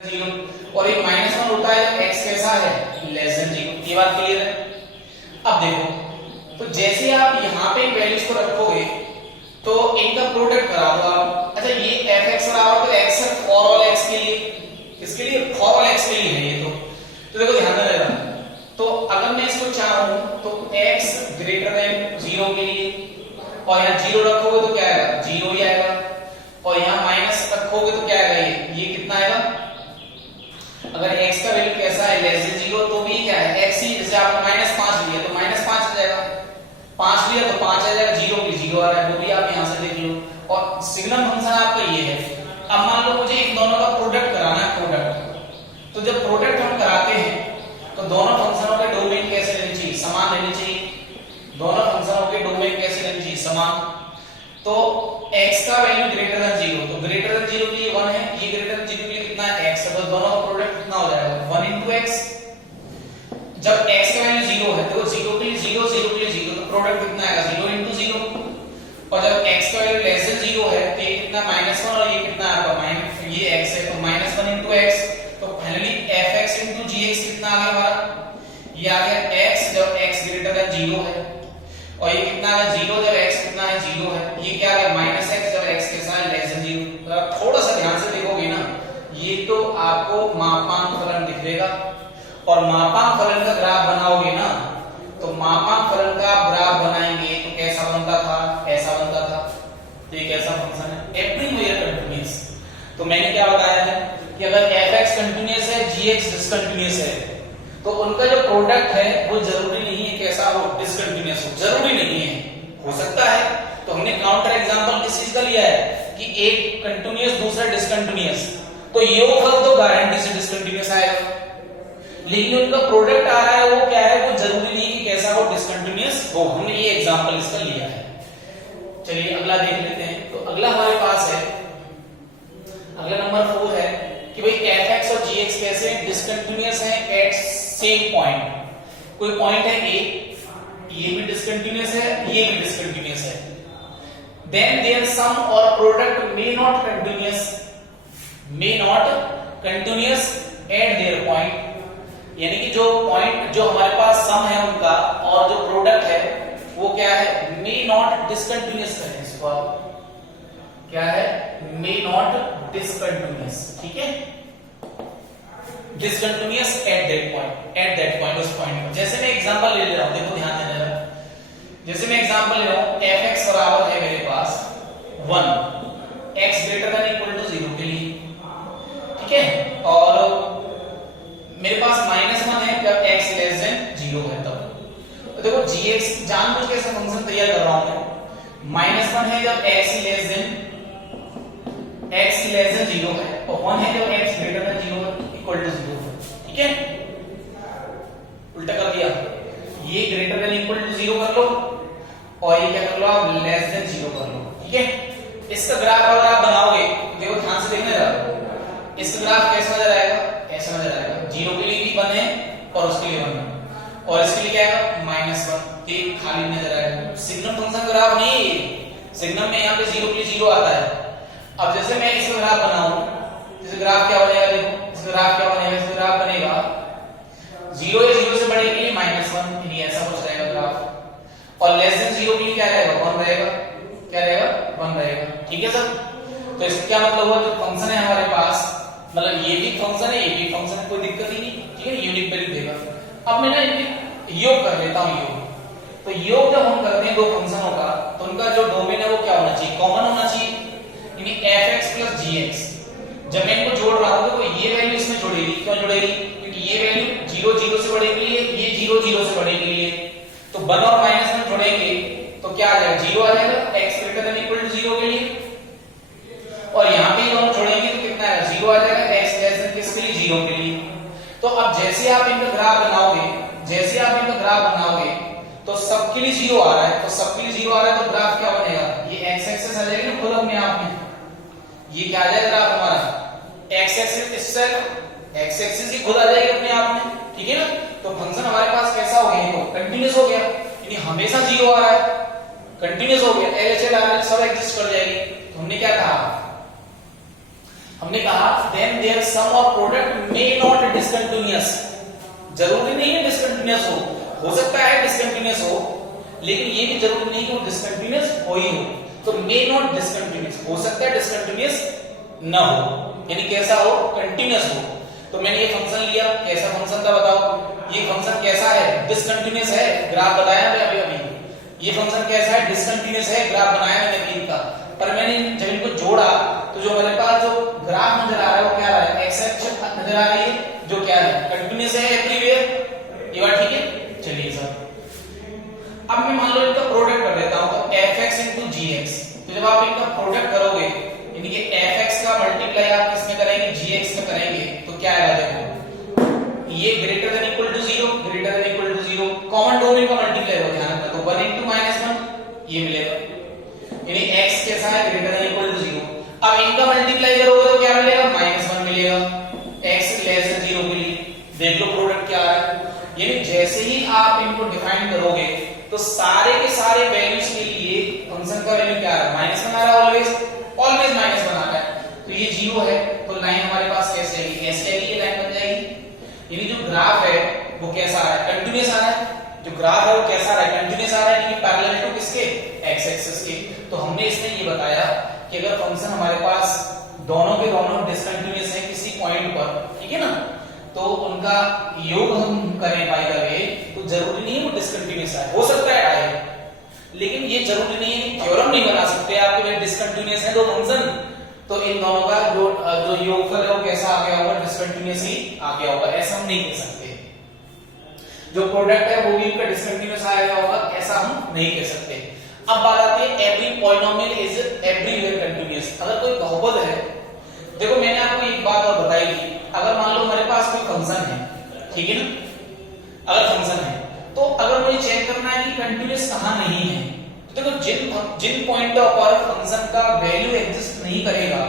Zero और एक minus one होता है जब एक्स कैसा है लेस देन जीरो। ये बात क्लियर है। अब देखो, तो जैसे आप यहाँ पे वैल्यूज को रखोगे तो इनका प्रोडक्ट करा दो आप। अच्छा, ये एफ एक्स बराबर तो एक्स है फॉर ऑल एक्स के लिए, किसके लिए? फॉर ऑल एक्स के लिए है ये। तो देखो ध्यान देना, तो अगर मैं इसको चाहूं तो x ग्रेटर देन जीरो के लिए, और यहाँ जीरो रखोगे तो क्या आएगा? जीरो ही आएगा, और यहाँ माइनस रखोगे तो क्या आएगा? ये कितना आएगा? अगर x का वैल्यू कैसा है लेस देन जीरो तो भी क्या है x ही। जैसे आपने माइनस 5 लिया तो माइनस 5 आ जाएगा, 5 लिया तो 5 आ जाएगा, जीरो की जीरो आ रहा है, वो भी आप यहाँ से देख लो। और सिग्नम फंक्शन आपका ये है। अब मान लो मुझे इन दोनों का प्रोडक्ट कराना है, प्रोडक्ट। तो जब प्रोडक्ट हम कराते हैं तो दोनों फंक्शनों के डोमेन कैसे लेनी चाहिए? समान लेनी चाहिए। दोनों फंक्शनों के डोमेन कैसे लेनी चाहिए? समान। तो x का वैल्यू ग्रेटर देन जीरो, तो ग्रेटर देन जीरो के लिए 1 है, ये ग्रेटर देन जीरो के लिए कितना है? x है, तो दोनों का प्रोडक्ट कितना हो जाएगा? 1 into x। जब x का वैल्यू जीरो है तो जीरो के लिए जीरो, जीरो के लिए जीरो, तो प्रोडक्ट कितना आएगा? 0 into 0। और जब x का वैल्यू लेस देन जीरो है तो ये कितना? -1, और ये कितना आपका माइनस, ये x है तो -1 into x। तो फाइनली fx into gx कितना आ गया हमारा? ये आ गया x जब x ग्रेटर देन जीरो है, और ये कितना है? जीरो जब x कितना है? जीरो है। ये क्या है? -x जब x कैसा है? Less than zero. अगर थोड़ा सा ध्यान से देखोगे ना, ये तो आपको मापांक फलन दिख देगा, और मापांक फलन का ग्राफ बनाओगे ना, तो मापांक फलन का ग्राफ बनाएंगे तो कैसा बनता था? ऐसा बनता था। तो ये कैसा फंक्शन है? Everywhere continuous. तो मैंने क्या बताया है कि अगर fx कंटीन्यूअस है, gx डिसकंटीन्यूअस है, तो उनका जो प्रोडक्ट है वो जरूरी नहीं है कैसा हो? डिसकंटीन्यूअस हो। जरूरी नहीं है, हो सकता है। तो हमने काउंटर एग्जांपल किस चीज का लिया है कि एक कंटीन्यूअस दूसरा डिसकंटीन्यूअस, तो योगफल तो गारंटी से डिसकंटीन्यूअस आएगा, लेकिन उनका प्रोडक्ट आ रहा है वो क्या है? वो जरूरी नहीं कि कैसा हो? डिसकंटीन्यूअस हो। हमने ये एग्जांपल इसका लिया है। चलिए अगला देख लेते हैं। तो अगला हमारे पास है, अगला नंबर 4 है कि भाई fx और gx कैसे डिसकंटीन्यूअस हैं एट सेम पॉइंट। कोई पॉइंट है a, ये भी डिसकंटीन्यूअस है, ये भी डिसकंटीन्यूअस है, देन देयर सम और product may not continuous eight their point. यानी कि जो पॉइंट जो हमारे पास सम है उनका और जो प्रोडक्ट है वो क्या है? मे नॉट डिसकंटीन्यूअस है। इसको क्या है? May not discontinuous. ठीक है, डिसकंटीन्यूअस एट दैट पॉइंट, उस पॉइंट पर। जैसे मैं एग्जांपल ले रहा हूं, देखो ध्यान देना जरा। जैसे मैं एग्जांपल ले रहा हूं, fx बराबर है मेरे पास 1, x greater than equal to 0 के लिए, ठीक है, और मेरे पास -1 है जब x लेस देन 0 है तब। तो देखो gx जानबूझ के ऐसा फंक्शन तैयार कर रहा हूं मैं। -1 है जब x लेस देन 0 है, और 1 है जब x ग्रेटर देन 0 है, इक्वल टू 0 है। ठीक है, उल्टा कर दिया, ये ग्रेटर देन इक्वल टू 0 कर लो, और ये क्या कर लो आप? लेस देन 0 कर लो। ठीक है, इसका ग्राफ अगर आप बनाओगे, देखो ध्यान से देखना जरा, इसका ग्राफ कैसा नजर आएगा? ऐसा नजर आएगा। 0 के लिए भी 1 है और उसके लिए 1 है, और इसके लिए क्या है? -1, ये खाली नजर आएगा। सिग्नम फंक्शन ग्राफ नहीं, सिग्नम में यहाँ पे 0 के लिए 0 आता है। अब जैसे मैं इसका ग्राफ बनाऊं, जैसे ग्राफ क्या बनेगा? देखो इसका ग्राफ क्या बनेगा? इसका ग्राफ बनेगा 0 या 0 से बड़े के लिए -1, यानी ऐसा कुछ रहेगा ग्राफ, और लेस देन 0 के लिए क्या रहेगा? 1 रहेगा। क्या रहेगा? 1 रहेगा। ठीक है सर, तो इसका क्या मतलब हुआ? जो फंक्शन है हमारे पास, मतलब ये भी फंक्शन है, ये भी फंक्शन है, कोई दिक्कत ही नहीं। ठीक है, यूनिक वैल्यू देगा। अब मैं ना इनके योग कर लेता हूं, योग। तो योग जब हम करते हैं दो फंक्शनों का, तो उनका जो डोमेन है वो क्या होना चाहिए? कॉमन होना चाहिए, यानी fx प्लस gx। जब मैं इनको जोड़ रहा हूं तो ये वैल्यू इसमें जुड़ेगी। क्यों जुड़ेगी? क्योंकि ये वैल्यू 0 0 से बड़े के लिए, ये 0 0 से बड़े के लिए, तो 1 और -1 जुड़ेंगे तो क्या आ जाएगा? 0 आ जाएगा, x greater than equal to 0 के लिए, और यहां पे दोनों जोड़ेंगे तो कितना आएगा? 0 आ जाएगा, x लेस देन किसके लिए? 0 के लिए। तो अब जैसे आप इनका ग्राफ बनाओगे, तो सबके लिए 0 आ रहा है, तो सबके लिए 0 आ रहा है, तो ग्राफ क्या बनेगा? ये x एक्सिस आ जाएगी ना खुद अपने आप में। ये क्या आ जाएगा ग्राफ हमारा? x एक्सिस, इससे x एक्सिस ही खुद आ जाएगी अपने आप में। ठीक है ना, तो फंक्शन हमारे पास कैसा हो गया? कंटीन्यूअस हो गया, यानी हमेशा 0 आ रहा है, कंटीन्यूअस हो गया, LHL RL सब एग्जिस्ट कर जाएगी। तो हमने क्या कहा? हमने कहा देन देयर सम और प्रोडक्ट मे नॉट डिसकंटिन्यूअस, जरूरी नहीं है डिसकंटिन्यूअस हो सकता है डिसकंटिन्यूअस हो, लेकिन ये भी जरूरी नहीं कि वो डिसकंटिन्यूअस हो ही हो। तो मे नॉट डिसकंटिन्यूअस हो सकता है, डिसकंटिन्यूअस ना हो, यानी कैसा हो, कंटिन्यूअस हो। तो मैंने ये फंक्शन लिया, कैसा फंक्शन था बताओ, ये फंक्शन कैसा है, डिसकंटिन्यूअस है, ग्राफ बताया मैं अभी। ये फंक्शन कैसा है, डिसकंटिन्यूअस है, ग्राफ बनाया मैंने तीन का। पर मैंने जब इनको जोड़ा तो जो हमारे पास जो ग्राफ नजर आ रहा है वो क्या आ रहा है, एक्स एक्सिस नजर आ रही है, जो क्या है, कंटिन्यूअस है एवरीवेयर। ये बात ठीक है। चलिए सर, अब मैं मान लो इनका प्रोडक्ट कर देता हूं, तो fx * gx। तो जब आप इनका प्रोडक्ट करोगे, यानी कि fx का मल्टीप्लाई आप किसमें करेंगे, gx में करेंगे, तो क्या आएगा देखो, ये greater than equal to 0, greater than equal to 0, common domain का मल्टीप्लाई हो, ध्यान रखना। तो 1 * -1 ये मिलेगा, यानी x कैसा है, ग्रेटर देन इक्वल टू 0। अब इनका मल्टीप्लाई करोगे तो क्या मिलेगा, -1 मिलेगा x < 0 के लिए। देख लो प्रोडक्ट क्या आ रहा है, यानी जैसे ही आप इनको डिफाइन करोगे तो सारे के सारे वैल्यूज के लिए फंक्शन का वैल्यू क्या है, -1 आ रहा है, ऑलवेज -1 आ रहा है। तो ये 0 है, तो लाइन हमारे पास कैसे आएगी, ऐसे आएगी, ये लाइन बन जाएगी। यानी जो ग्राफ है वो कैसा आ रहा है, कंटीन्यूअस आ रहा है। जो ग्राफ है वो कैसा आ रहा है, कंटीन्यूअस आ रहा है, यानी पैरेलल टू किसके, एक्स एक्सिस के। तो हमने इसमें ये बताया कि अगर फंक्शन हमारे पास दोनों के दोनों डिसकंटीन्यूअस है किसी पॉइंट पर, ठीक है ना, तो उनका योग हम करें बाय द वे, तो जरूरी नहीं है वो डिसकंटीन्यूअस है, हो सकता है आए, लेकिन ये जरूरी नहीं है, थ्योरम नहीं बना सकते आप कि डिसकंटीन्यूअस है दो फंक्शन, तो इन दोनों का जो योगफल है वो कैसा आ गया होगा, डिसकंटीन्यूअस ही आ गया होगा, ऐसा हम नहीं कह सकते। जो प्रोडक्ट है वो भी इनका डिसकंटीन्यूअस आया होगा, ऐसा हम नहीं कह सकते। अब बात आती है every polynomial is everywhere continuous. अगर कोई बहुपद है, देखो मैंने आपको एक बात और बताई थी, अगर मान लो हमारे पास कोई फंक्शन है, ठीक है ना, अगर फंक्शन है तो अगर मुझे चेक करना है कि कंटीन्यूअस कहां नहीं है, तो देखो जिन पॉइंटों पर फंक्शन का वैल्यू एग्जिस्ट नहीं करेगा,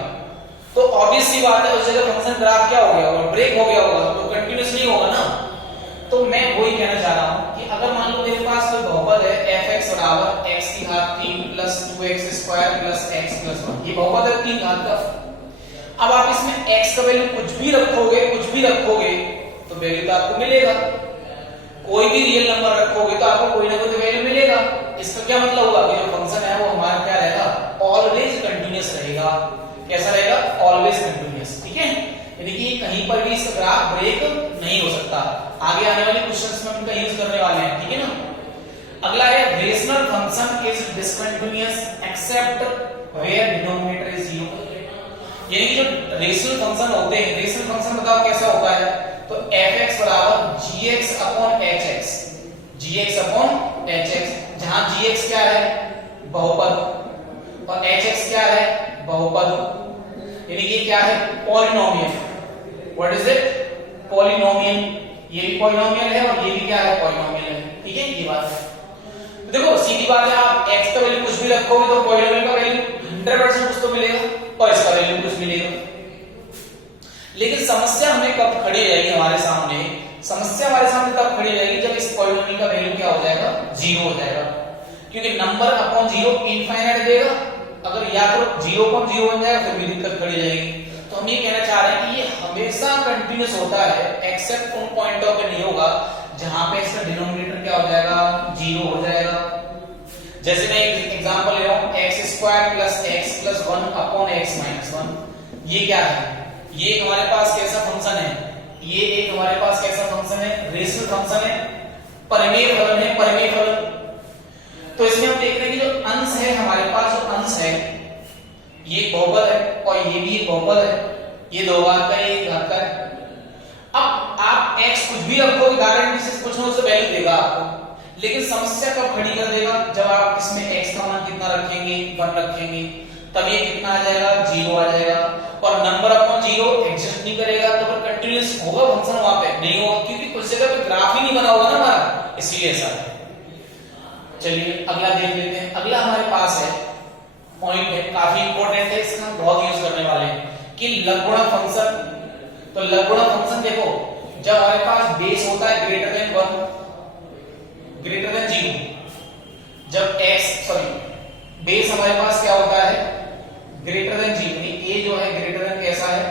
तो ऑब्वियस सी बात है उस जगह फंक्शन ग्राफ क्या हो गया होगा, ब्रेक हो गया होगा, तो कंटीन्यूअस नहीं होगा ना। तो मैं वही कहना चाह रहा हूं कि अगर मान लो मेरे पास कोई बहुपद है fx = x की घात 3 + 2x² + x + 1, ये बहुपद है 3 घात का। अब आप इसमें x का वैल्यू कुछ भी रखोगे तो वैल्यू तो आपको मिलेगा, कोई भी रियल नंबर रखोगे तो आपको कोई ना कोई तो वैल्यू मिलेगा। इसका क्या मतलब हुआ कि जो फंक्शन है वो हमारा क्या रहेगा, ऑलवेज कंटीन्यूअस रहेगा। कैसा रहेगा, ऑलवेज कंटीन्यूअस, ठीक है, यानी कि कहीं पर भी इसका ग्राफ ब्रेक नहीं हो सकता। आगे आने वाले क्वेश्चंस में हम इनका यूज करने वाले हैं, ठीक है ना। अगला है rational function is discontinuous except where denominator is 0। यानी कि जो रेशनल फंक्शन होते हैं, रेशनल फंक्शन बताओ कैसा होता है, तो fx = gx/hx, gx/hx, जहां gx क्या है, बहुपद, और hx क्या है, बहुपद, यानी कि क्या है, polynomial. What is it, polynomial. ये भी पॉलिनोमियल है और ये भी क्या है, पॉलिनोमियल है, ठीक है, ये बात है। तो देखो सीधी बात है, आप x का वैल्यू कुछ भी रखोगे तो पॉलिनोमियल का वैल्यू 100% कुछ तो मिलेगा और इसका वैल्यू कुछ मिलेगा। लेकिन समस्या हमें कब खड़ी रहेगी हमारे सामने, समस्या हमारे सामने तब खड़ी रहेगी जब इस पॉलिनोमियल का वैल्यू क्या हो जाएगा, 0 हो जाएगा, क्योंकि नंबर अपॉन 0 इनफाइनाइट देगा। अगर या तो 0/0 बन जाएगा फिर भी दिक्कत खड़ी रहेगी। तो हम ये कहना चाह रहे हैं कि ये हमेशा कंटीन्यूअस होता है, एक्सेप्ट उन पॉइंटों पे नहीं होगा जहां पे इसका डिनोमिनेटर क्या हो जाएगा, 0 हो जाएगा। जैसे मैं एक एग्जांपल ले रहा हूं, x² + x + 1/x - 1, ये क्या है, ये हमारे पास कैसा फंक्शन है, ये एक हमारे पास कैसा फंक्शन है, रेशनल फंक्शन है, परिमेय फलन है, परिमेय फलन। तो इसमें हम देख रहे हैं कि जो अंश है हमारे पास, जो अंश है ये बहुपद है और ये भी एक बहुपद है, ये 2 घात का एक घात का है। अब आप x कुछ भी रखोगे, गारंटी से कुछ ना कुछ वैल्यू देगा आपको, लेकिन समस्या कब खड़ी कर देगा, जब आप इसमें x का मान कितना रखेंगे, 1 रखेंगे, तब ये कितना आ जाएगा, 0 आ जाएगा। और नंबर अपॉन 0 एग्जिस्ट नहीं करेगा तो फिर कंटीन्यूअस होगा फंक्शन, वहां पे नहीं होगा, क्योंकि उस जगह पे ग्राफ ही नहीं बना होगा ना हमारा, इसलिए ऐसा है। चलिए अगला देख लेते हैं। अगला हमारे पास है पॉइंट है, काफी इंपॉर्टेंट है, इसका हम बहुत यूज करने वाले हैं कि लघुगुणक फंक्शन। तो लघुगुणक फंक्शन देखो, जब हमारे पास बेस होता है ग्रेटर देन 1, ग्रेटर देन 0, जब बेस हमारे पास क्या होता है, ग्रेटर देन 0, यानी a जो है ग्रेटर देन कैसा है,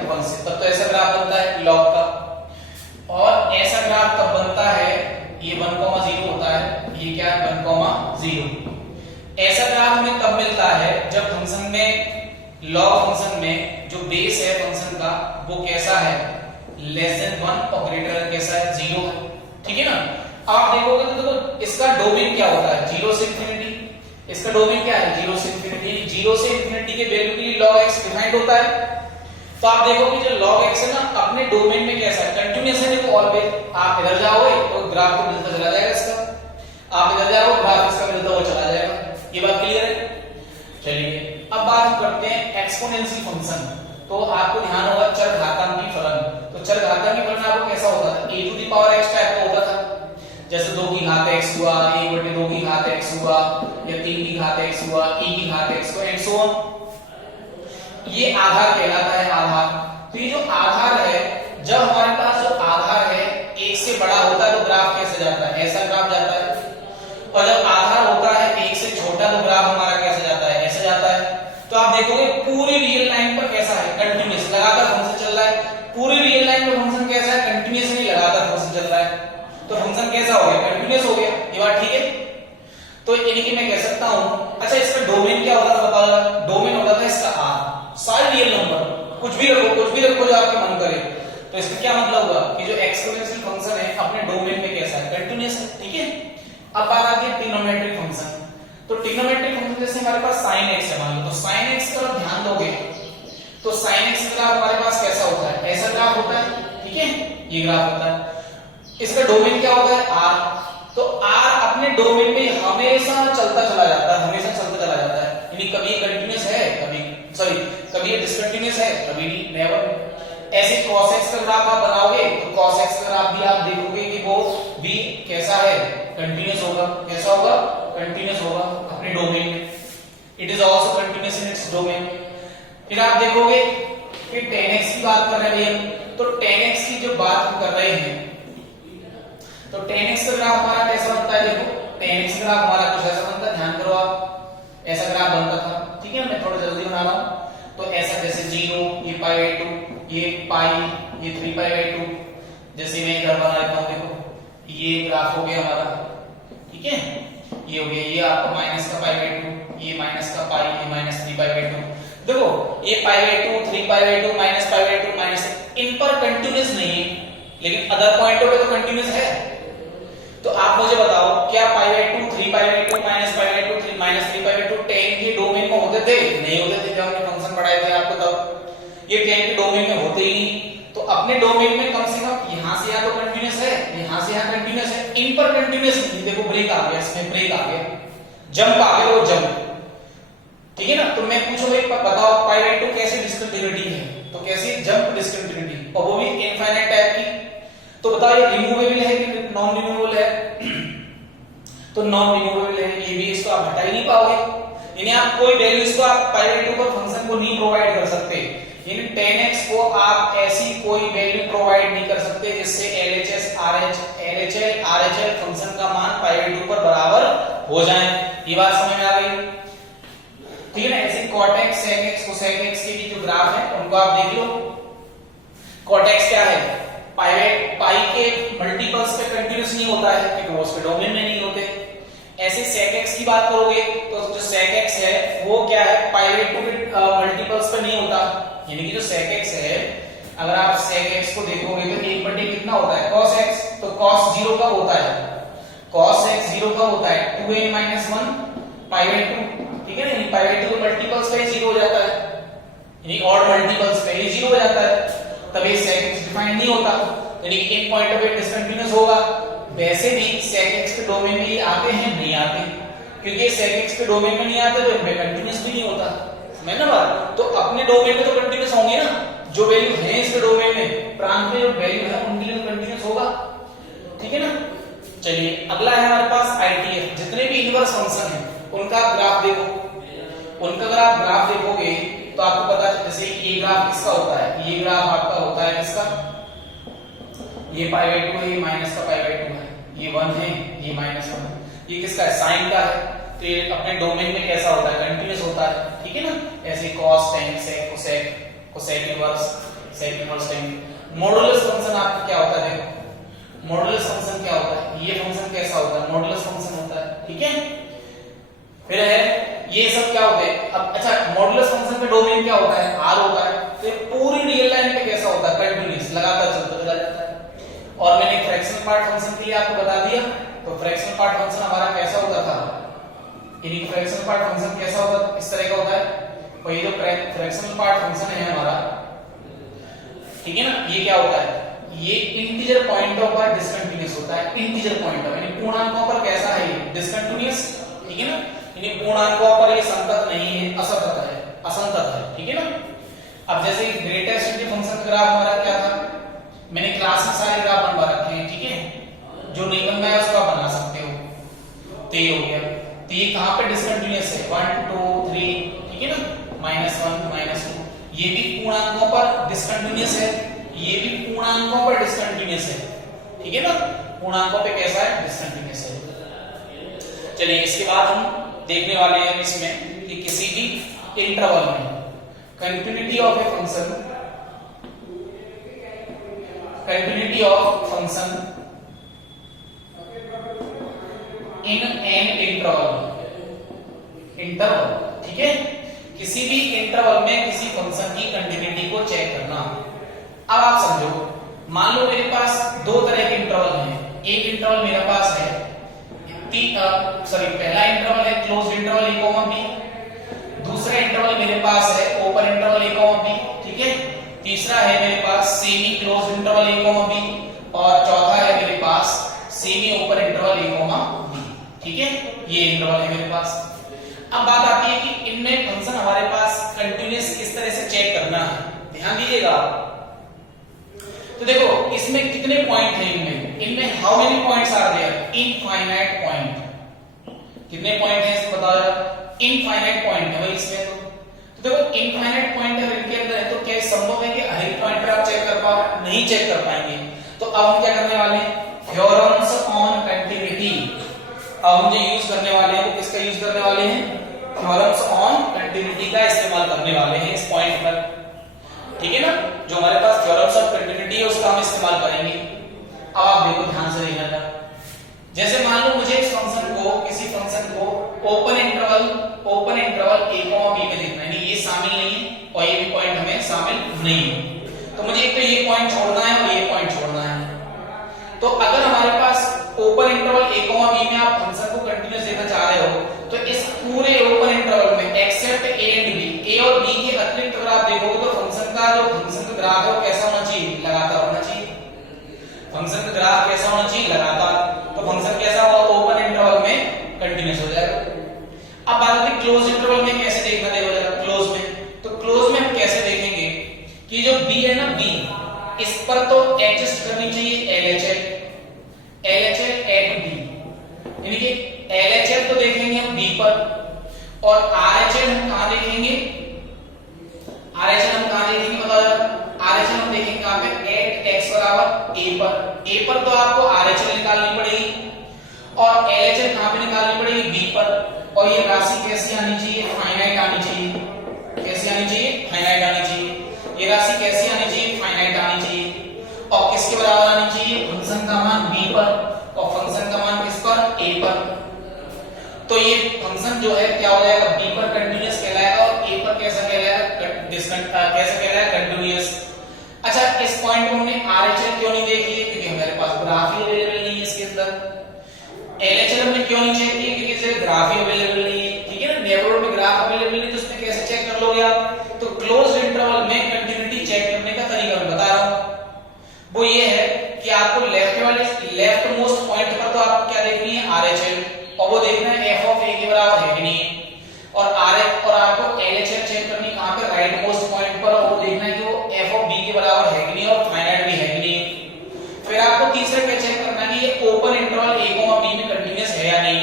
ऐसा ग्राफ हमें तब मिलता है जब फंक्शन में लॉग फंक्शन में जो बेस है फंक्शन का वो कैसा है, लेस देन 1 और ग्रेटर कैसा है, 0 है। ठीक है ना। आप देखोगे तो देखो इसका डोमेन क्या होता है, 0 से इंफिनिटी। इसका डोमेन क्या है, 0 से इंफिनिटी। 0 से इंफिनिटी के वैल्यू के लिए log x डिफाइंड होता है। तो आप देखोगे जो log x है ना अपने डोमेन में कैसा है, कंटीन्यूअस है। देखो ऑलवेज आप इधर जाओगे तो ग्राफ को मिलता चला जाएगा इसका, आप इधर जाओगे ग्राफ इसका मिलता हुआ चला जाएगा। ये बात क्लियर है। चलिए अब बात करते हैं एक्सपोनेंशियल फंक्शन। तो आपको ध्यान होगा चरघातांकी फलन। तो चरघातांकी फलन आपको कैसा होता था, a to the power x type का होता था। जैसे 2 की घात x हुआ, 1/2 की घात x हुआ, या 3 की घात x हुआ, e की घात x हुआ, एंड सो ऑन। ये आधार कहलाता है, आधार। तो ये जो आधार है, जब हमारे पास जो आधार है 1 से बड़ा होता है तो ग्राफ कैसे जाता है, ऐसा ग्राफ जाता है। और जब आधार होता है 1 से छोटा तो ग्राफ हमारा कैसे जाता है, ऐसे जाता है। तो आप देखोगे पूरी रियल लाइन पर कैसा है, कंटीन्यूअस लगातार फंक्शन चल रहा है। पूरी रियल लाइन पर फंक्शन कैसा है, कंटीन्यूअस नहीं लगातार फंक्शन चल रहा है। तो फंक्शन कैसा हो गया, कंटीन्यूअस हो गया। ये बात ठीक है। तो यानी कि मैं कह सकता हूं, अच्छा इसका डोमेन क्या होता था बताओ, डोमेन होता था इसका r, सारे रियल नंबर, कुछ भी रखो जो आपके मन करे। तो इसका क्या मतलब हुआ कि जो एक्सपोनेंशियल फंक्शन है अपने डोमेन में कैसा है, कंटीन्यूअस है। ठीक है। अब बात आती है ट्रिग्नोमेट्रिक फंक्शन। तो ट्रिग्नोमेट्रिक फंक्शन जैसे हमारे पास sin x है मान लो, तो sin x का आप ध्यान दोगे तो sin x का हमारे पास कैसा होता है, ऐसा ग्राफ होता है। ठीक है, ये ग्राफ होता है। इसका डोमेन क्या होता है, r। तो r अपने डोमेन में हमेशा चलता चला जाता है, हमेशा चलता चला जाता है। यानी कभी कंटीन्यूअस है, कभी डिसकंटीन्यूअस है, कभी नेवर। ऐसे cos x का ग्राफ आप बनाओगे तो cos x का ग्राफ भी आप देखोगे कि वो भी कैसा है, कंटीन्यूअस होगा। कैसा होगा, कंटीन्यूअस होगा अपने डोमेन में। It is also continuous in its domain. फिर आप देखोगे कि tan x की बात कर रहे हैं भैया, तो tan x की जो बात हम कर रहे हैं तो tan x का ग्राफ हमारा कैसा बनता है, देखो tan x का ग्राफ हमारा कुछ ऐसा बनता है, ध्यान करो आप, ऐसा ग्राफ बनता था। ठीक है, मैं थोड़ा जल्दी बना रहा हूं। तो ऐसा जैसे 0, ये π/2, ये पाई, ये 3π/2। जैसे मैं इधर बना लेता हूं, देखो ये ग्राफ हो गया हमारा। ठीक है, ये हो गया, ये आपका माइनस का π/2, ये माइनस का पाई, ये माइनस 3π/2। देखो ये π/2, 3π/2, माइनस π/2, माइनस, इन पर कंटीन्यूअस नहीं है, लेकिन अदर पॉइंटों पे तो कंटीन्यूअस है। तो आप मुझे बताओ क्या π/2, 3π/2, माइनस π/2, माइनस 3π/2 tan के डोमेन में होते थे, नहीं होते थे। जब हमने फंक्शन पढ़ाए थे आपको तब ये tan के डोमेन में होते ही नहीं। तो अपने डोमेन में कम से कम यहां से यहां तो कंटीन्यूअस है, यहां से यहां कंटीन्यूअस है, इन पर कंटीन्यूअस नहीं। देखो ब्रेक आ गया, इसमें ब्रेक आ गया, जंप आ गया, वो जंप। ठीक है ना। तो मैं पूछूंगा एक बताओ π/2 कैसे डिस्कंटिन्यूटी है, तो कैसी जंप डिस्कंटिन्यूटी, और वो भी इनफाइनाइट टाइप की। तो बताओ ये रिमूवेबल है कि नॉन रिमूवेबल है, तो नॉन रिमूवेबल है। ये भी इसको आप हटा ही नहीं पाओगे, यानी आप कोई वैल्यू इसको आप π/2 पर फंक्शन को नहीं प्रोवाइड कर सकते। यानी tan x को आप ऐसी कोई वैल्यू प्रोवाइड नहीं कर सकते जिससे LHL फंक्शन का मान π/2 पर बराबर हो जाए। ये बात समझ में आ गई। ठीक है ना। ऐसे cot x, sec x, cosec x के भी जो ग्राफ है उनको आप देख लो। cot x क्या है, पाई के मल्टीपल्स पे कंटीन्यूअस नहीं होता है क्योंकि वो उसके डोमेन में नहीं होते। ऐसे sec x की बात करोगे तो जो sec x है वो क्या है, π/2 के मल्टीपल्स पे नहीं होता। यानी कि जो sec x है, अगर आप sec x को देखोगे तो 1/, कितना होता है, cos x। तो cos 0 कब होता है, cos x 0 कब होता है, 2n - 1 π/2। ठीक है ना। यानी π/2 के मल्टीपल्स पे 0 हो जाता है, यानी ऑड मल्टीपल्स पे 0 हो जाता है, तब ये sec x डिफाइन नहीं होता, यानी इन पॉइंट पे डिसकंटीन्यूअस होगा। वैसे भी sec x के डोमेन में ये आते हैं, नहीं आते, क्योंकि ये sec x के डोमेन में नहीं आते तो इनमें कंटीन्यूअस भी नहीं होता। समझ ना बात। तो अपने डोमेन में तो कंटीन्यूअस होंगे ना, जो वैल्यू है इसके डोमेन में, प्रांत में जो वैल्यू है उनके लिए कंटीन्यूअस होगा। ठीक है ना। चलिए अगला है हमारे पास ITF। जितने भी इनवर्स फंक्शन है उनका ग्राफ देखो, उनका अगर आप ग्राफ देखोगे तो आपको पता है, जैसे ये ग्राफ किसका होता है, ये ग्राफ आपका होता है इसका, ये π/2 है, ये माइनस का π/2 है, ये 1 है, ये -1 है। ये किसका है, साइन का है। तो ये अपने डोमेन में कैसा होता है, कंटीन्यूअस होता है। ठीक है ना। ऐसे cos, tan, sec, cosec inverse, sec inverse tan। Modulus function आपका क्या होता है, देखो मॉडुलस फंक्शन क्या होता है, ये फंक्शन कैसा होता है, मॉडुलस फंक्शन होता है। ठीक है। फिर है ये सब क्या होते हैं। अब अच्छा, मॉडुलस फंक्शन का डोमेन क्या होता है, आर होता है। तो ये पूरी रियल लाइन पे कैसा होता है, कंटीन्यूअस, लगातार चलता चला जाता है। और मैंने फ्रैक्शनल पार्ट फंक्शन के लिए आपको बता दिया। तो फ्रैक्शनल पार्ट फंक्शन हमारा कैसा होता था, यानी फ्रैक्शनल पार्ट फंक्शन कैसा होता है, इस तरह का होता है। और ये जो फ्रैक्शनल पार्ट फंक्शन है हमारा, ठीक है ना, ये क्या होता है, ये इंटीजर पॉइंटों पर डिसकंटीन्यूअस होता है। इंटीजर पॉइंटों यानी पूर्णांकों पर कैसा है, ये डिसकंटीन्यूअस, ठीक है ना, यानी पूर्णांकों पर ये संतत नहीं है, असंतत है, असंतत है, ठीक है ना। अब जैसे ग्रेटेस्ट इंटीजर फंक्शन का ग्राफ हमारा क्या था, मैंने क्लास में सारे ग्राफ बनवा रखे हैं, ठीक है, जो नहीं बनना है उसको बना सकते हो। तो ये हो गया। तो ये कहां पे डिसकंटीन्यूअस है, 1 2 3, ठीक है ना, -1 -2, ये भी पूर्णांकों पर डिसकंटीन्यूअस है, ये भी पूर्णांकों पर डिसकंटीन्यूअस है, ठीक है ना, पूर्णांकों पे कैसा है, डिसकंटीन्यूअस है। चलिए इसके बाद हम देखने वाले हैं इसमें कि किसी भी इंटरवल में continuity of a function, continuity of function in an interval, ठीक है, किसी भी इंटरवल में किसी फंक्शन की कंटिन्यूटी को चेक करना। अब आप समझो, मान लो मेरे पास दो तरह के इंटरवल हैं। एक इंटरवल मेरे पास है पहला इंटरवल है क्लोज्ड इंटरवल a, b, दूसरा इंटरवल मेरे पास है ओपन इंटरवल a, b, ठीक है, तीसरा है मेरे पास semi closed interval a, b, और चौथा है मेरे पास semi open interval a, b, ठीक है, ये इंटरवल है मेरे पास। अब बात आती है कि इनमें फंक्शन हमारे पास कंटीन्यूअस किस तरह से चेक करना है, ध्यान दीजिएगा। तो देखो इसमें कितने पॉइंट हैं, इनमें how many points are there, infinite point. कितने पॉइंट हैं इसको बताओ यार, इनफाइनाइट पॉइंट है भाई इसमें। तो देखो इनफाइनाइट पॉइंट अगर इनके अंदर है तो क्या संभव है कि हर एक पॉइंट पर आप चेक कर पाओ, नहीं चेक कर पाएंगे। तो अब हम क्या करने वाले हैं, थ्योरम्स ऑन कंटिन्यूटी। अब हम जो यूज करने वाले हैं वो किसका यूज करने वाले हैं, थ्योरम्स ऑन कंटिन्यूटी का इस्तेमाल करने वाले हैं इस पॉइंट पर, ठीक है ना। जो हमारे पास थ्योरम्स ऑफ कंटिन्यूटी है उसका हम इस्तेमाल करेंगे। अब आप देखो ध्यान से देखना, जैसे मान लो मुझे इस फंक्शन को, किसी फंक्शन को ओपन इंटरवल a, b में देखना है, ये शामिल नहीं है और ये भी पॉइंट हमें शामिल नहीं है। तो मुझे एक तो ये पॉइंट छोड़ना है और ये पॉइंट छोड़ना है। तो अगर हमारे पास ओपन इंटरवल a, b में आप फंक्शन को कंटीन्यूअस देखना चाह रहे हो तो इस पूरे ओपन इंटरवल में except a and b, a और b के अतिरिक्त अगर आप देखोगे तो फंक्शन का ग्राफ है वो कैसा होना चाहिए, लगातार होना चाहिए। फंक्शन का ग्राफ कैसा होना चाहिए, लगातार। तो फंक्शन कैसा होगा, ओपन इंटरवल में कंटीन्यूअस हो जाएगा। अब बात आती है क्लोज इंटरवल में कैसे देखना, देखो जरा क्लोज में। तो क्लोज में हम कैसे देखेंगे कि जो b है ना, b इस पर तो एडजस्ट करनी चाहिए LHL एट b, यानी कि LHL तो देखेंगे हम b पर और RHL हम कहां देखेंगे, RHL हम कहां देखेंगे बताओ जरा। RHL हम देखेंगे कहां पे, एट x बराबर a पर। a पर तो आपको RHL निकालनी पड़ेगी और LHL कहां पे निकालनी पड़ेगी, b पर। और ये राशि कैसी आनी चाहिए, फाइनाइट आनी चाहिए। कैसी आनी चाहिए, फाइनाइट आनी चाहिए। ये राशि कैसी आनी चाहिए, फाइनाइट आनी चाहिए। और किसके बराबर आनी चाहिए, फंक्शन का मान b पर और फंक्शन का मान किस पर, a पर। तो ये फंक्शन जो है क्या हो जाएगा, b पर कंटीन्यूअस कहलाएगा और a पर कैसा कहलाएगा, कैसा कहलाएगा, कंटीन्यूअस। अच्छा इस पॉइंट में हमने RHL क्यों नहीं देखी है, क्योंकि हमारे पास ग्राफ ही अवेलेबल नहीं है इसके अंदर। LHL हमने क्यों नहीं चेक किया, क्योंकि इसमें ग्राफ ही अवेलेबल नहीं है, ठीक है ना। नेबरहुड में ग्राफ अवेलेबल नहीं तो उसमें कैसे चेक कर लोगे आप। तो क्लोज्ड इंटरवल में कंटिन्यूटी चेक करने का तरीका मैं बता रहा हूं, वो ये है कि आपको लेफ्ट मोस्ट पॉइंट पर तो आपको क्या देखनी है, RHL, और वो देखना है f ऑफ a के बराबर है कि नहीं। और आपको LHL चेक करनी कहां पे, राइट मोस्ट पॉइंट पर, और वो देखना है कि वो f ऑफ b के बराबर है कि नहीं और फाइनाइट भी है कि नहीं। फिर आपको तीसरा क्या चेक करना है कि ये ओपन इंटरवल a, b में कंटीन्यूअस है या नहीं।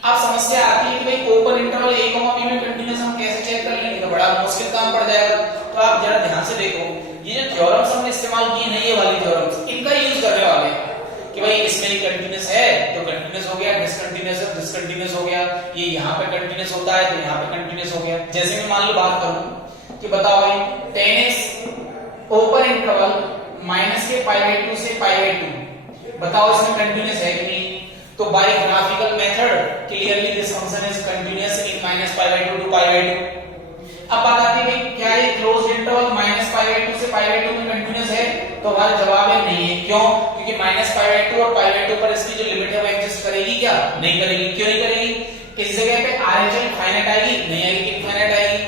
अब समस्या आती है कि भाई ओपन इंटरवल a, b में कंटीन्यूअस हम कैसे चेक कर लेंगे, तो बड़ा मुश्किल काम पड़ जाएगा। तो आप जरा ध्यान से देखो, ये जो थ्योरम्स हमने इस्तेमाल किए हैं, ये वाली थ्योरम्स, इनका यूज करने वाले हैं कि भाई इसमें ये कंटीन्यूअस है तो कंटीन्यूअस हो गया, डिसकंटीन्यूअस है डिसकंटीन्यूअस हो गया, ये यहाँ पे कंटीन्यूअस होता है तो यहाँ पे कंटीन्यूअस हो गया। जैसे मैं मान लो बात करूं कि बताओ भाई 10x ओपन इंटरवल -के π/2 से π/2, बताओ इसमें कंटीन्यूअस है कि नहीं। तो by graphical method clearly this function is continuous in -π/2 to π/2। अब बात आती है भाई क्या ये क्लोज्ड इंटरवल -π/2 से π/2 में कंटीन्यूअस है, तो हमारा जवाब है नहीं है। क्यों? क्योंकि -π/2 और π/2 पर इसकी जो लिमिट है वो एग्जिस्ट करेगी क्या? नहीं करेगी। क्यों नहीं करेगी? इस जगह पे RHL फाइनाइट आएगी? नहीं आएगी, इनफाइनाइट आएगी।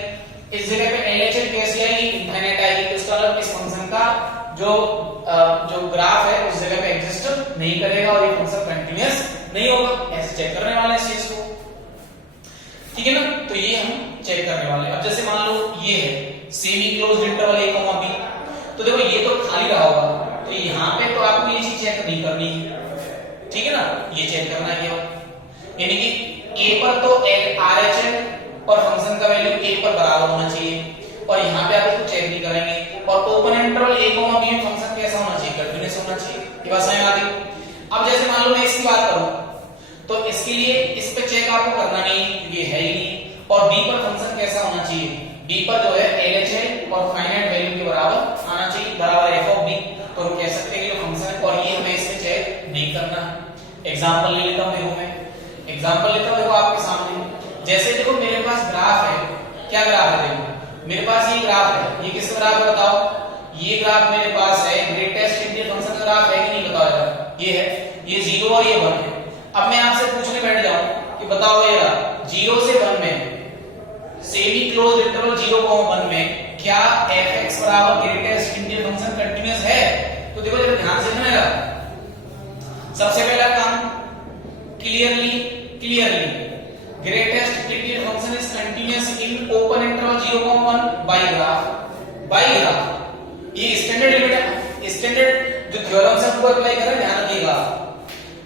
इस जगह पे LHL कैसी आएगी? इनफाइनाइट आएगी। तो इसका मतलब इस फंक्शन का जो ग्राफ है उस जगह पे एग्जिस्ट नहीं करेगा और ये फंक्शन कंटीन्यूअस नहीं होगा। ऐसे चेक करने वाले इस चीज को, ठीक है ना? तो ये हम चेक करने वाले। अब जैसे मान लो ये है semi closed interval a, b, तो देखो ये तो खाली रहा होगा, तो यहाँ पे तो आपको ये चीज चेक नहीं करनी है, ठीक है ना? ये चेक करना है केवल, यानी कि a पर तो RHL और फंक्शन का वैल्यू a पर बराबर होना चाहिए, और यहाँ पे आप इसको चेक नहीं करेंगे। और ओपन इंटरवल a, b में फंक्शन कैसा होना चाहिए? कंटीन्यूअस होना चाहिए। ये बात समझ में आ गई? अब जैसे मान लो मैं इसकी बात करूं तो इसके लिए इस पे चेक आपको करना नहीं, ये है ही नहीं। और b पर फंक्शन कैसा होना चाहिए? b पर जो है LHL और फाइनाइट वैल्यू के बराबर आना चाहिए, बराबर f(b). तो हम कह सकते हैं कि जो फंक्शन है, और ये हमें इसमें चेक नहीं करना है। एग्जांपल ले लेता हूं, देखो मैं एग्जांपल लेता हूं, देखो आपके सामने। जैसे देखो मेरे पास ग्राफ है, क्या ग्राफ है? देखो मेरे पास ये ग्राफ है, ये किसका ग्राफ है बताओ? ये ग्राफ मेरे पास है ग्रेटेस्ट इंटीजर फंक्शन का ग्राफ है कि नहीं? बताओ जरा। ये है, ये 0 और ये 1 है। अब मैं आपसे पूछने बैठ जाऊं कि बताओ ये 0 से 1 में सेमी क्लोज्ड इंटरवल 0, 1 में क्या f(x) बराबर ग्रेटेस्ट इंटीजर फंक्शन कंटीन्यूअस है? तो देखो जरा ध्यान से सुनेगा। सबसे पहला काम, clearly greatest integer function is continuous in open interval 0, 1 by graph. ये स्टैंडर्ड लिमिट है, स्टैंडर्ड जो थ्योरम से ऊपर अप्लाई कर रहे हैं, ध्यान रखिएगा।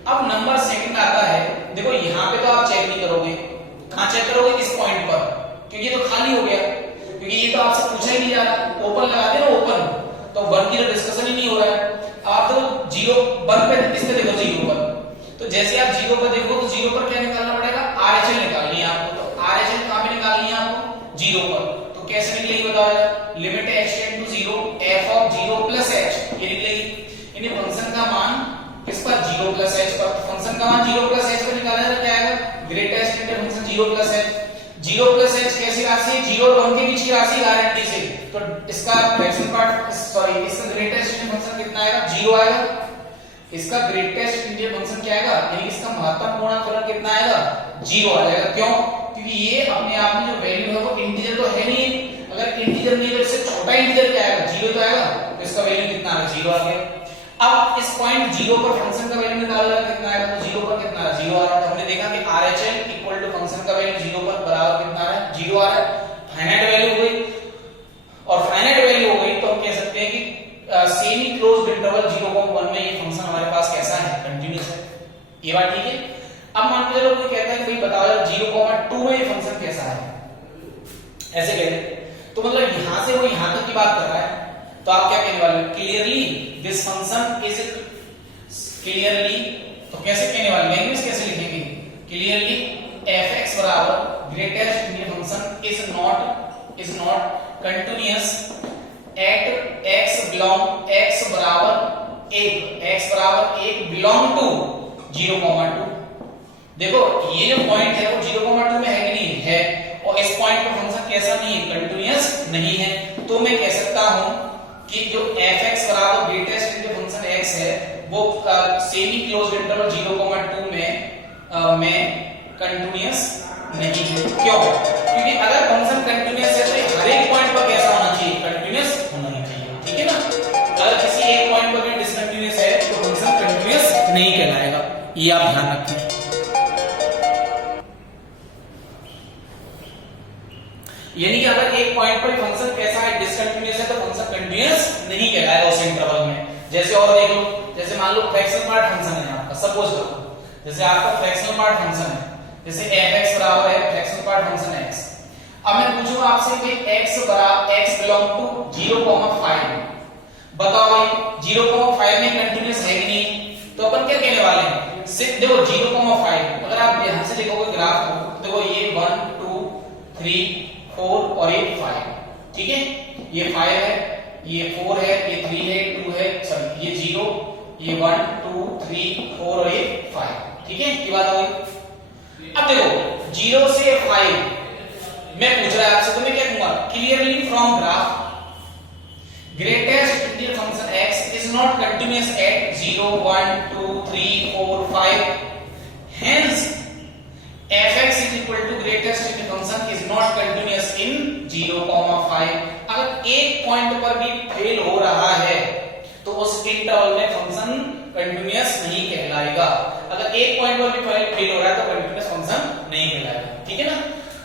अब नंबर सेकंड आता है, देखो यहाँ पे तो आप चेक नहीं करोगे, कहां चेक करोगे? इस पॉइंट पर, क्योंकि ये तो खाली हो गया, क्योंकि ये तो आपसे पूछा ही नहीं जा रहा। ओपन लगा दे ना, ओपन, तो 1 की तो डिस्कशन ही नहीं हो रहा है। आप तो 0, 1 पे, इस पे देखो 0 पर, तो जैसे आप 0 पर देखो तो 0 पर क्या निकालना पड़ेगा? RHL निकालनी है आपको। तो RHL कहां पे निकालनी है आपको? 0 पर। तो कैसे निकलेगी बताओ? Limit h tend to 0 f(0 + h), ये निकलेगी। यानी फंक्शन का मान किस पर? 0 + h पर। फंक्शन का मान 0 + h पर निकालना है तो क्या आएगा? Greatest integer function 0 + h। 0 + h कैसी राशि है? 0 और 1 के बीच की राशि गारंटी से। तो इसका फ्रैक्शन पार्ट, सॉरी, इसका ग्रेटेस्ट इंटीजर फंक्शन कितना आएगा? 0 आएगा। इसका ग्रेटेस्ट इंटीजर फंक्शन क्या आएगा? यानी इसका महत्तम पूर्णांक कितना आएगा? 0 आ जाएगा। क्यों? क्योंकि ये अपने आप में जो वैल्यू है वो इंटीजर तो है नहीं। अगर इंटीजर नहीं है तो इससे छोटा इंटीजर क्या आएगा? 0 तो आएगा। तो इसका वैल्यू कितना आएगा? 0 आ गया। अब इस पॉइंट 0 पर फंक्शन का वैल्यू निकालना है, कितना आएगा? तो 0 पर कितना है? 0 आ रहा है। तो हमने देखा कि RHL इक्वल टू फंक्शन का वैल्यू 0 पर बराबर कितना आ रहा है? 0 आ रहा है। फाइनाइट वैल्यू हो गई, और फाइनाइट वैल्यू हो गई तो हम कह सकते हैं कि सेमी क्लोज्ड इंटरवल 0, 1 में ये फंक्शन हमारे पास कैसा है? कंटीन्यूअस है। ये बात ठीक है। अब मान के चलो कोई कहता है कि भाई बताओ यार 0, 2 में ये फंक्शन कैसा है? ऐसे कहते हैं तो मतलब यहां से वो यहां तक की बात कर रहा है, तो आप क्या कहने वाले? Clearly this function is clearly, तो कैसे कहने वाले? लैंग्वेज कैसे लिखेंगे? क्लियरली f(x) बराबर greatest integer function is not continuous at x बराबर 1 बिलोंग टू 0, 2। देखो ये जो पॉइंट है वो 0, 2 में है कि नहीं? है। और इस पॉइंट पर फंक्शन कैसा नहीं है? कंटीन्यूअस नहीं है। तो मैं कह सकता हूं कि जो f(x) बराबर ग्रेटेस्ट इंटीजर फंक्शन x है वो सेमी क्लोज्ड इंटरवल 0, 2 में कंटीन्यूअस नहीं है। क्यों? क्योंकि अगर फंक्शन कंटीन्यूअस है तो हर एक पॉइंट पर कैसा होना चाहिए? कंटीन्यूअस होना ही चाहिए, ठीक है ना? अगर किसी एक पॉइंट पर भी डिसकंटीन्यूअस है तो फंक्शन कंटीन्यूअस नहीं कहलाएगा। ये आप ध्यान रखें। यानी कि अगर एक पॉइंट पर फंक्शन कैसा है? डिसकंटीन्यूअस है, तो फंक्शन कंटीन्यूअस नहीं कहलाएगा उस इंटरवल में। जैसे और देख लो, जैसे मान लो फ्रैक्शनल पार्ट फंक्शन है आपका, सपोज करो जैसे आपका फ्रैक्शनल पार्ट फंक्शन है, जैसे f(x) बराबर है फ्रैक्शनल पार्ट फंक्शन x। अब मैं पूछूंगा आपसे कि x बिलोंग टू 0, 5, बताओ भाई 0, 5 में कंटीन्यूअस है कि नहीं? तो अपन क्या कहने वाले हैं? सिर्फ देखो 0, 5, अगर आप यहां से देखोगे ग्राफ को, देखो ये 1, 2, 3, 4 और ये 5, ठीक है? ये 5 है, ये 4 है, ये 3 है, 2 है, सॉरी ये 0, ये 1, 2, 3, 4 और ये 5। ठीक है, ये बात हो गई। अब देखो 0 से 5 मैं पूछ रहा है आपसे, तो मैं क्या कहूंगा, clearly from graph greatest integral function x is not continuous at 0 1 2 3 4 5, hence fx is equal to greatest integral function is not continuous in 0 5। अगर एक पॉइंट पर भी फेल हो रहा है तो उस इंटरवल में फंक्शन कंटीन्यूअस नहीं कहलाएगा। अगर एक पॉइंट पर भी फेल हो रहा है तो कंटीन्यूअस फंक्शन नहीं कहलाएगा, ठीक है ना।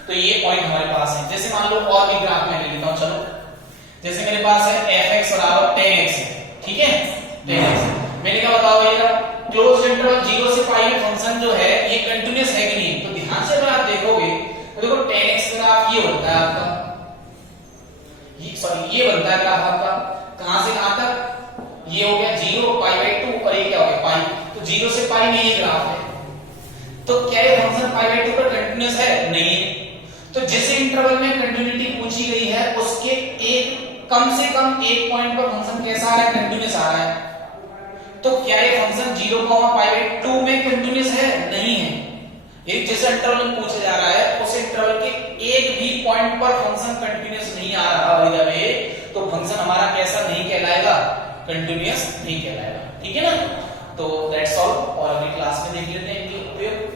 तो ये पॉइंट हमारे पास है। जैसे मान लो और भी ग्राफ में ले लेता हूं, चलो जैसे मेरे पास है fx बराबर 10x है, ठीक है 10x। मैंने क्या बताओ, ये क्लोज्ड इंटरवल 0 से पाई में फंक्शन जो है ये कंटीन्यूअस है कि नहीं, तो ध्यान से अगर आप देखोगे तो देखो 10x ग्राफ ये बनता है आपका, ये बनता है ग्राफ आपका कहां से कहां तक, ये हो गया 0 π/2 और ये क्या हो गया पाई, तो 0 से पाई में ये ग्राफ है। तो क्या ये फंक्शन π/2 पर कंटीन्यूअस है? नहीं है। तो जिस इंटरवल में कंटिन्यूटी पूछी गई है उसके एक कम से कम एक पॉइंट पर फंक्शन कैसा आ रहा है, कंटीन्यूअस आ रहा है। तो क्या ये फंक्शन 0 π/2 में कंटीन्यूअस है? नहीं है। ये जिस इंटरवल में पूछा जा रहा है उस इंटरवल के एक भी पॉइंट पर फंक्शन कंटीन्यूअस नहीं आ रहा है, तो फंक्शन हमारा कैसा नहीं कहलाएगा, कंटीन्यूअस नहीं कहलाएगा, ठीक है ना। तो दैट्स ऑल, और अगली क्लास में देख लेते हैं इनके उपयोग।